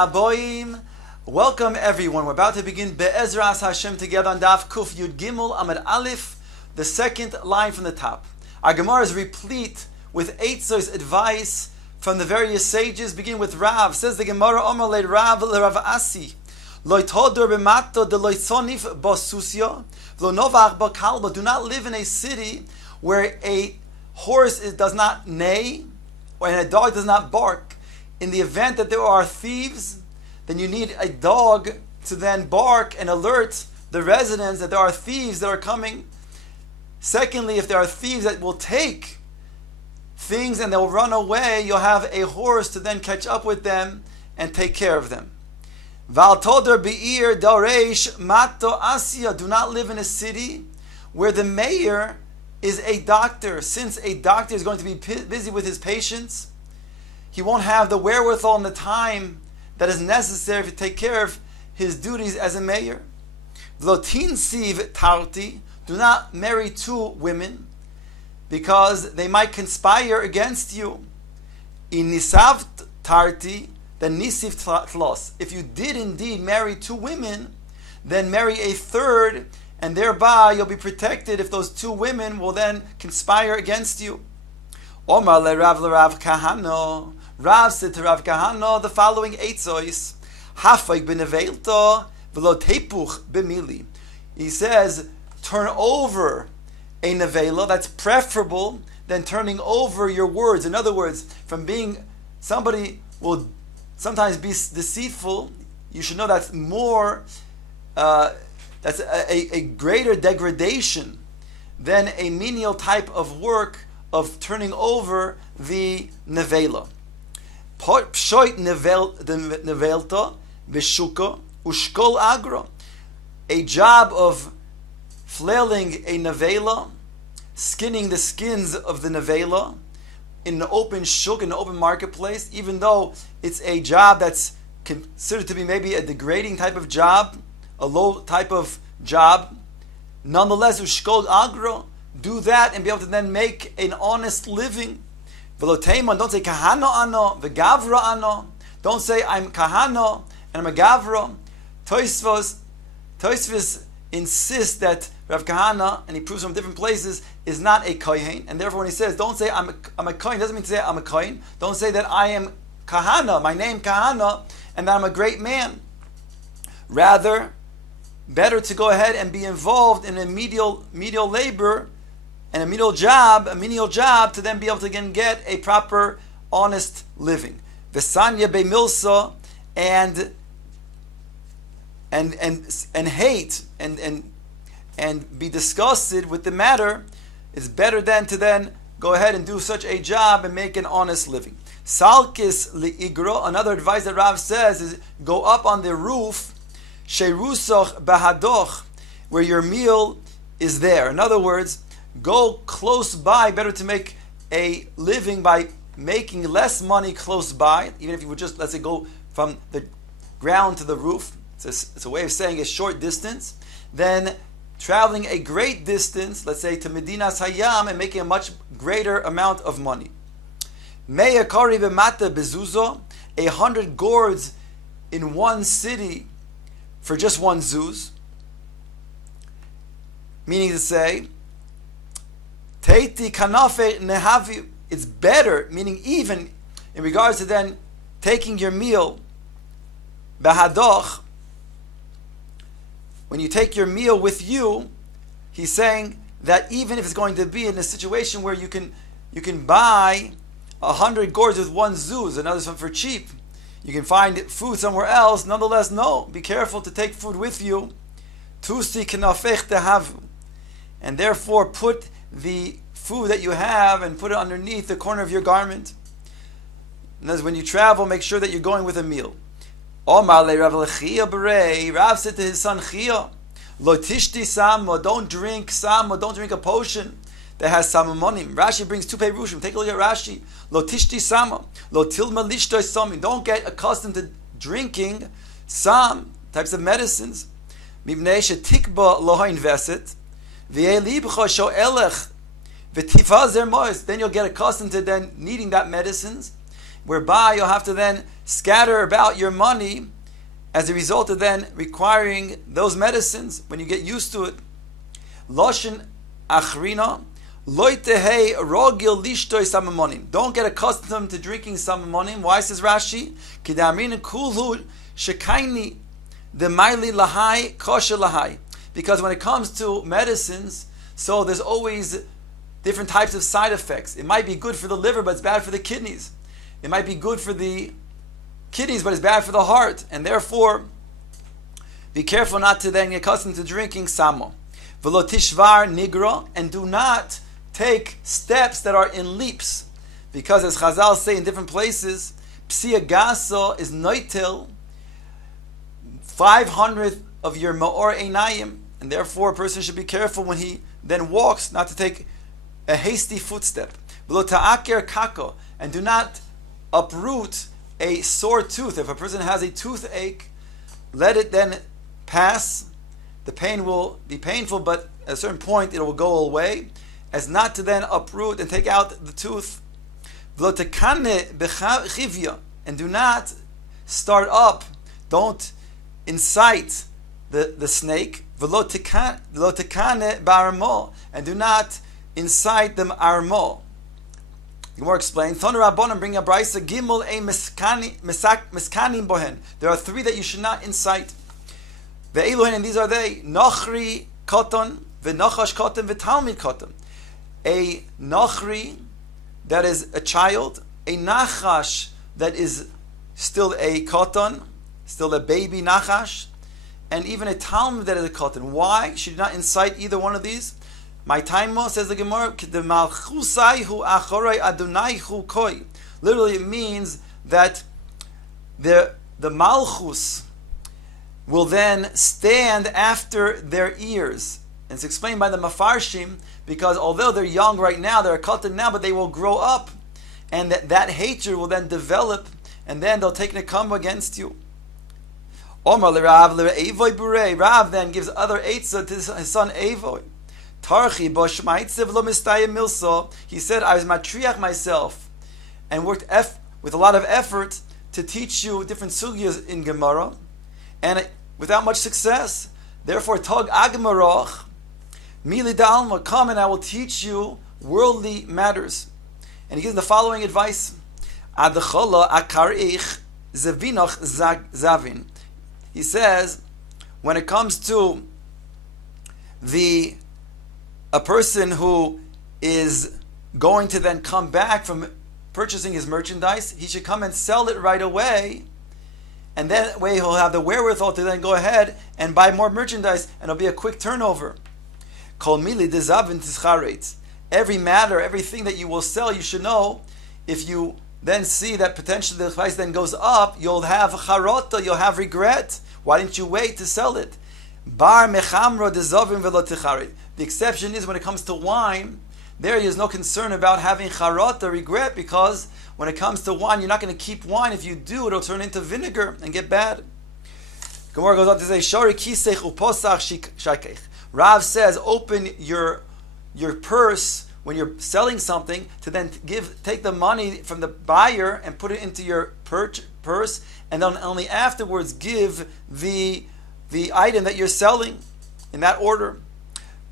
Aboim. Welcome everyone. We're about to begin Be'ezras Hashem together on Daf Kuf Yud Gimel Amud Aleph, the second line from the top. Our Gemara is replete with Eitzos advice from the various sages, beginning with Rav. Says the Gemara, Omer le Rav Asi, Lo todur b'mato de lo tzonif bo susyo, v'lo novach bo kalbo. Do not live in a city where a horse does not neigh, and a dog does not bark. In the event that there are thieves, then you need a dog to then bark and alert the residents that there are thieves that are coming. Secondly, if there are thieves that will take things and they'll run away, you'll have a horse to then catch up with them and take care of them. Val toder be'ir daresh mato asya. Do not live in a city where the mayor is a doctor. Since a doctor is going to be busy with his patients, he won't have the wherewithal and the time that is necessary to take care of his duties as a mayor. V'lotin siv tarti. Do not marry two women, because they might conspire against you. In nisav tarti, then nisiv tlos. If you did indeed marry two women, then marry a third, and thereby you'll be protected if those two women will then conspire against you. Omar le Rav Kahano. Rav said to Rav Kahano the following eitzos: Hafayk b'neveilto v'lo tepuch b'mili. He says, turn over a nevela. That's preferable than turning over your words. In other words, from being somebody will sometimes be deceitful, you should know that's more. That's a greater degradation than a menial type of work of turning over the nevela. Pshoit nevelta b'shuka ushkol agro. A job of flailing a nevela, skinning the skins of the nevela in an open shuk, in an open marketplace, even though it's a job that's considered to be maybe a degrading type of job, a low type of job, nonetheless, ushkol agro, do that and be able to then make an honest living. V'lo don't say kahano ano, v'gavra ano. Don't say I'm kahano and I'm a gavra. Tosfos insists that Rav Kahana, and he proves from different places, is not a kohen, and therefore when he says don't say I'm a kohen, doesn't mean to say I'm a kohen. Don't say that I am kahana, my name kahana, and that I'm a great man. Rather, better to go ahead and be involved in a medial labor and a menial job to then be able to again get a proper, honest living. Vesanya be'milsa, and hate and be disgusted with the matter is better than to then go ahead and do such a job and make an honest living. Salkis li'igro, another advice that Rav says is go up on the roof, sherusoch bahadoch, where your meal is there. In other words, go close by. Better to make a living by making less money close by, even if you would just, let's say, go from the ground to the roof. It's a way of saying a short distance, then traveling a great distance, let's say to Medinas Hayam, and making a much greater amount of money. Meya kari b'mata bezuzo, 100 gourds in one city for just one zuz. Meaning to say, Teiti kanafe nehavi, it's better, meaning even in regards to then taking your meal, bahadoch, when you take your meal with you, he's saying that even if it's going to be in a situation where you can buy 100 gourds with one zuz, another one for cheap, you can find food somewhere else. Nonetheless, no, be careful to take food with you. Tusi kanafech tehavu, and therefore put the food that you have and put it underneath the corner of your garment. And as when you travel, make sure that you're going with a meal. Omar le Rav Lechia Berei, Rav said to his son Chia, Lo tishti samo, don't drink a potion that has samamonim. Rashi brings two perushim. Take a look at Rashi. Lo tishti samo, lo tilma lishto sami. Don't get accustomed to drinking some types of medicines. Mibnei shetikba lo ha'inveset, v'yeh libcha sho'elech, v'tifazer mois. Then you'll get accustomed to then needing that medicines, whereby you'll have to then scatter about your money as a result of then requiring those medicines when you get used to it. Loshin achrina, loitehei rogil lishtoi samamonim. Don't get accustomed to drinking samamonim. Why, says Rashi? Kidamrin kulhu shekaini demaili lahai kosher lahai. Because when it comes to medicines, so there's always different types of side effects. It might be good for the liver, but it's bad for the kidneys. It might be good for the kidneys, but it's bad for the heart. And therefore, be careful not to then get accustomed to drinking samo. V'lo tishvar nigra, and do not take steps that are in leaps. Because as Chazal say in different places, psia gaso is noitil, 500th of your ma'or einayim, and therefore a person should be careful when he then walks, not to take a hasty footstep. V'lo ta'aker kako, and do not uproot a sore tooth. If a person has a toothache, let it then pass. The pain will be painful, but at a certain point it will go away, as not to then uproot and take out the tooth. V'lo tekane b'chivya, and do not start up, don't incite the snake. V'lo tekane b'armo, and do not incite them armo. The Gemara explains, Tonu Rabbanan bring a brisa, Gimel a miskanim bohen. There are three that you should not incite. Ve'eluhen, and these are they: Nachri koton, ve'nachash koton, ve'talmid koton. A nachri, that is a child; a nachash, that is still a koton, still a baby nachash; and even a talmid that is a koton. Why should you not incite either one of these? My taimo, says the Gemara, the malchusai hu achorai adonai hu koi. Literally, it means that the malchus will then stand after their ears. And it's explained by the mafarshim, because although they're young right now, they're cutted now, but they will grow up, and that hatred will then develop, and then they'll take nekam against you. Omar l'Rav l'Eivoi burei. Rav then gives other eitzah to his son Eivoi. Tarchi boshmaitziv lo mistayim milso. He said, I was matriach myself and worked with a lot of effort to teach you different sugyas in Gemara, and without much success. Therefore, tog agmaroch mili dalma, come and I will teach you worldly matters. And he gives the following advice: Adchola akarich zavinoch zavin. He says, when it comes to a person who is going to then come back from purchasing his merchandise, he should come and sell it right away, and that way he'll have the wherewithal to then go ahead and buy more merchandise, and it'll be a quick turnover. Kol mili dezavin tischaretz. Every matter, everything that you will sell, you should know, if you then see that potentially the price then goes up, you'll have charota, you'll have regret. Why didn't you wait to sell it? Bar mechamro dezavin velo ticharet. The exception is when it comes to wine. There is no concern about having charata, regret, because when it comes to wine, you're not going to keep wine. If you do, it'll turn into vinegar and get bad. Gemara goes on to say, Shari kisech uposach shakech. Rav says, open your purse when you're selling something to then take the money from the buyer and put it into your purse, and then only afterwards give the item that you're selling in that order.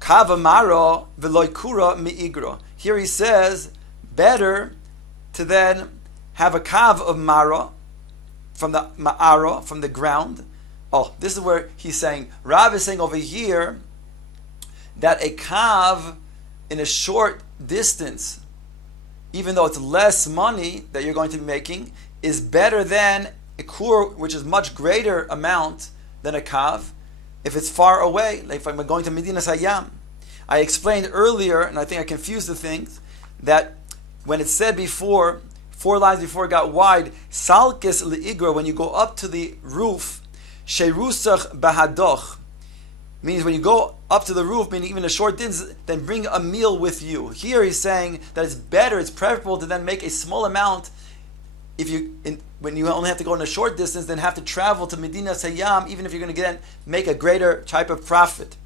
Kavamara veloikura miigra. Here he says, better to then have a kav of mara from the ma'ara, from the ground. Oh, this is where he's saying, Rav is saying over here that a kav in a short distance, even though it's less money that you're going to be making, is better than a kur, which is much greater amount than a kav, if it's far away, like if I'm going to Medinas Hayam. I explained earlier, and I think I confused the things, that when it said before, 4 lines before it got wide, Salkes li'igra, when you go up to the roof, Sheirusach bahadoch, means when you go up to the roof, meaning even a short distance, then bring a meal with you. Here he's saying that it's better, it's preferable to then make a small amount when you only have to go in a short distance, then have to travel to Medina Sayyam, even if you're going to make a greater type of profit.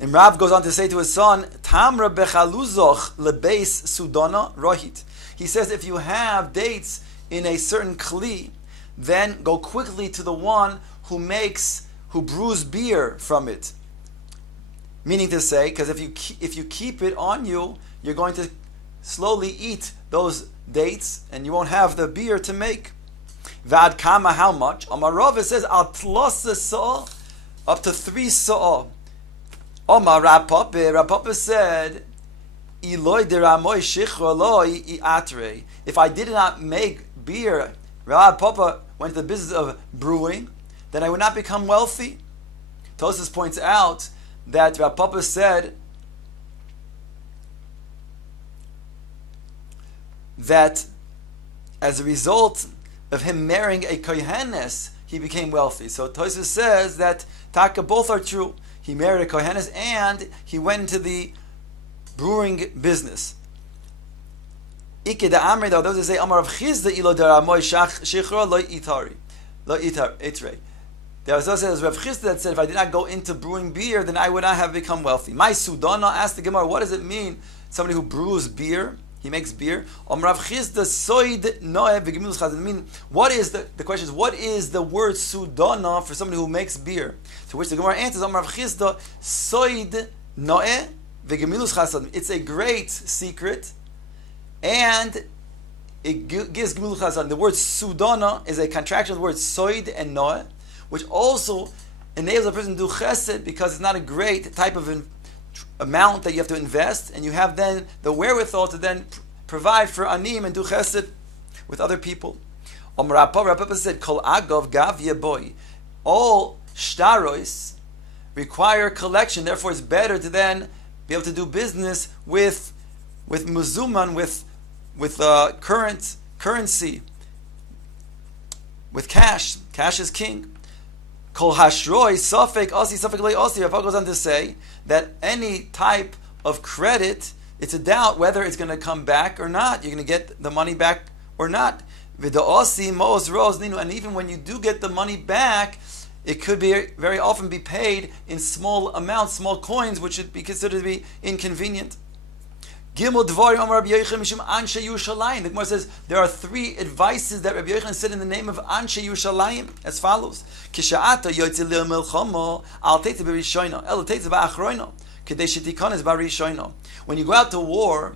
And Rav goes on to say to his son, Tamra bechaluzoch lebeis sudona rohit. He says if you have dates in a certain kli, then go quickly to the one who brews beer from it. Meaning to say, because if you keep it on you, you're going to slowly eat those dates, and you won't have the beer to make. Vad kama, how much? Omar Rav says al tlosa sa'ah, up to 3 sa'ah. Omar Rav Papa said, Iloi deramoy shichra loi iatre. If I did not make beer, Rav Papa went to the business of brewing, then I would not become wealthy. Tosas points out that Rav Papa said that as a result of him marrying a kohenes, he became wealthy. So Tosas says that Taka, both are true. He married a kohenes and he went into the brewing business. Ike da Amri, though, those that say Amar of Chizda ilo deramoy shichra lo itre. There was also Rav Chisda that said, if I did not go into brewing beer, then I would not have become wealthy. My Sudana asked the Gemara, what does it mean? Somebody who brews beer, he makes beer. Rav Chisda soid noe v'gemilus chazan. I mean, what is the question is, what is the word Sudana for somebody who makes beer? To which the Gemara answers, Rav Chisda soid noe v'gemilus chazan. It's a great secret, and it gives gemilus chazan. The word Sudana is a contraction of the words soid and noe, which also enables a person to do chesed, because it's not a great type of amount that you have to invest, and you have then the wherewithal to then provide for anim and do chesed with other people. Rapa said, Kol agov gav yeboy. All shtaros require collection, therefore it's better to then be able to do business with muzuman, with current currency, with cash. Cash is king. Kol hashroi safek asi safek lei asi. Rav goes on to say that any type of credit, it's a doubt whether it's going to come back or not. You're going to get the money back or not. V'da asi mo's ros ninu. And even when you do get the money back, it could be very often be paid in small amounts, small coins, which would be considered to be inconvenient. Gimel Dvarim Amar Rabbi Yochanan Mishum Anshe Yerushalayim. The Gemara says there are 3 advices that Rabbi Yochanan said in the name of Anshe Yerushalayim as follows: Kisha'ata Yotze Milchama Al Teitze B'Rishono El Teitze B'Achrono Kedei Shetikones B'Rishono. When you go out to war,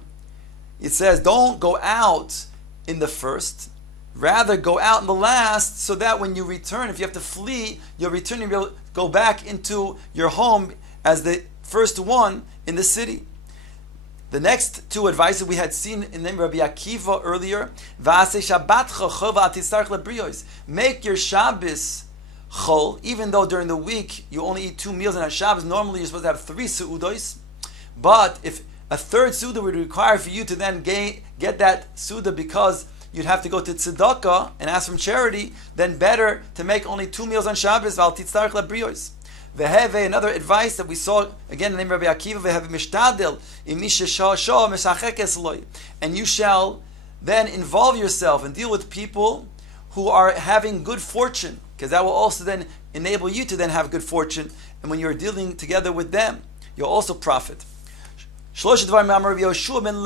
it says don't go out in the first, rather go out in the last, so that when you return, if you have to flee, you'll return and you'll go back into your home as the first one in the city. The next 2 advices we had seen in the name of Rabbi Akiva earlier. Make your Shabbos chol, even though during the week you only eat 2 meals, and on Shabbos normally you're supposed to have 3 seudos. But if a 3rd seudah would require for you to then get that seudah because you'd have to go to tzedakah and ask from charity, then better to make only 2 meals on Shabbos. Another advice that we saw again in the name of Rabbi Akiva, and you shall then involve yourself and deal with people who are having good fortune, because that will also then enable you to then have good fortune, and when you're dealing together with them, you'll also profit. This time Rabbi Yehoshua ben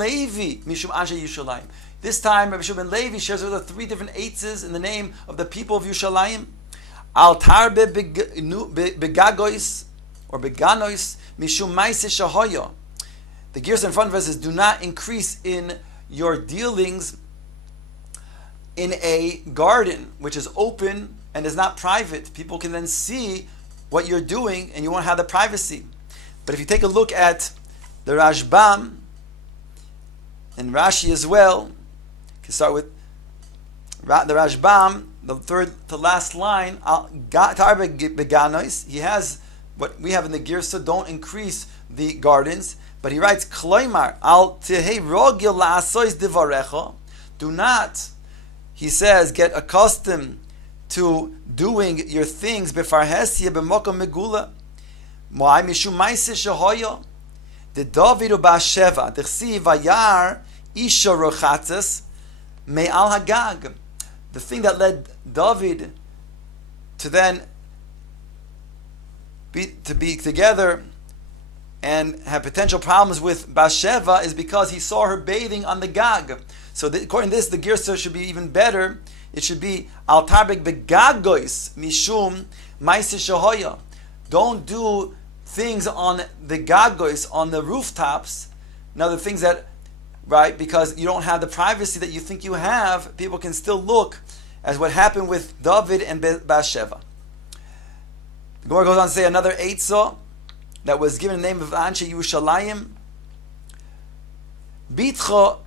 Levi shares with us 3 different eitzes in the name of the people of Yerushalayim. Al tarbe begagois or beganois mishum maise shahoya. The gears in front of us is, do not increase in your dealings in a garden which is open and is not private. People can then see what you're doing, and you won't have the privacy. But if you take a look at the Rashbam and Rashi as well, you can start with the Rashbam, the 3rd to last line. He has what we have in the Girsa, don't increase the gardens. But he writes, Kloimar, al tehei rogil la'asois divarecha. Do not, he says, get accustomed to doing your things befarhesia b'mokom megula. Mo'ai mishum ma'aseh shehoya. The David u'Basheva, d'chsi vayar isha rochatzes me'al hagag. The thing that led David to then be together and have potential problems with Bathsheba is because he saw her bathing on the Gag. So according to this, the girsa should be even better. It should be al tarbek begagois mishum ma'ase shahoya. Don't do things on the gagois, on the rooftops. Now the things that, right, because you don't have the privacy that you think you have, people can still look, as what happened with David and Bathsheba. The Gemara goes on to say another eitzah that was given the name of Anshe Yerushalayim. Bitcha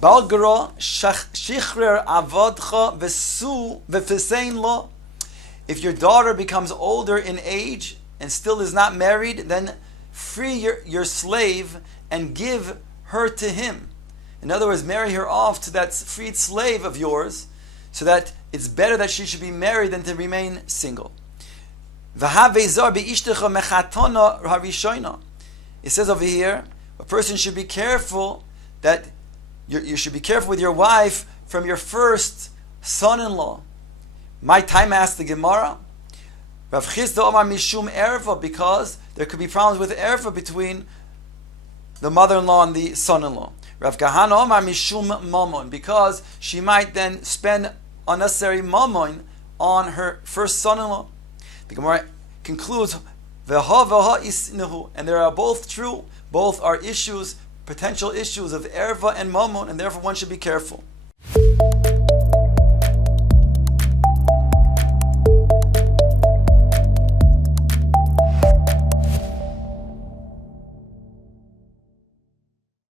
balgara shichrer avodcha v'su v'fisein lo. If your daughter becomes older in age and still is not married, then free your slave and give her to him. In other words, marry her off to that freed slave of yours, so that it's better that she should be married than to remain single. It says over here, a person should be careful that you should be careful with your wife from your first son-in-law. My time asked the Gemara, Rav Chisda Omar Mishum Erva, because there could be problems with Erva between the mother-in-law and the son-in-law. Rav Kahana Omar Mishum Mamon, because she might then spend unnecessary mamon on her first son-in-law. The Gemara concludes, Veha veha isnehu, and they are both true. Both are issues, potential issues of erva and mamon, and therefore one should be careful.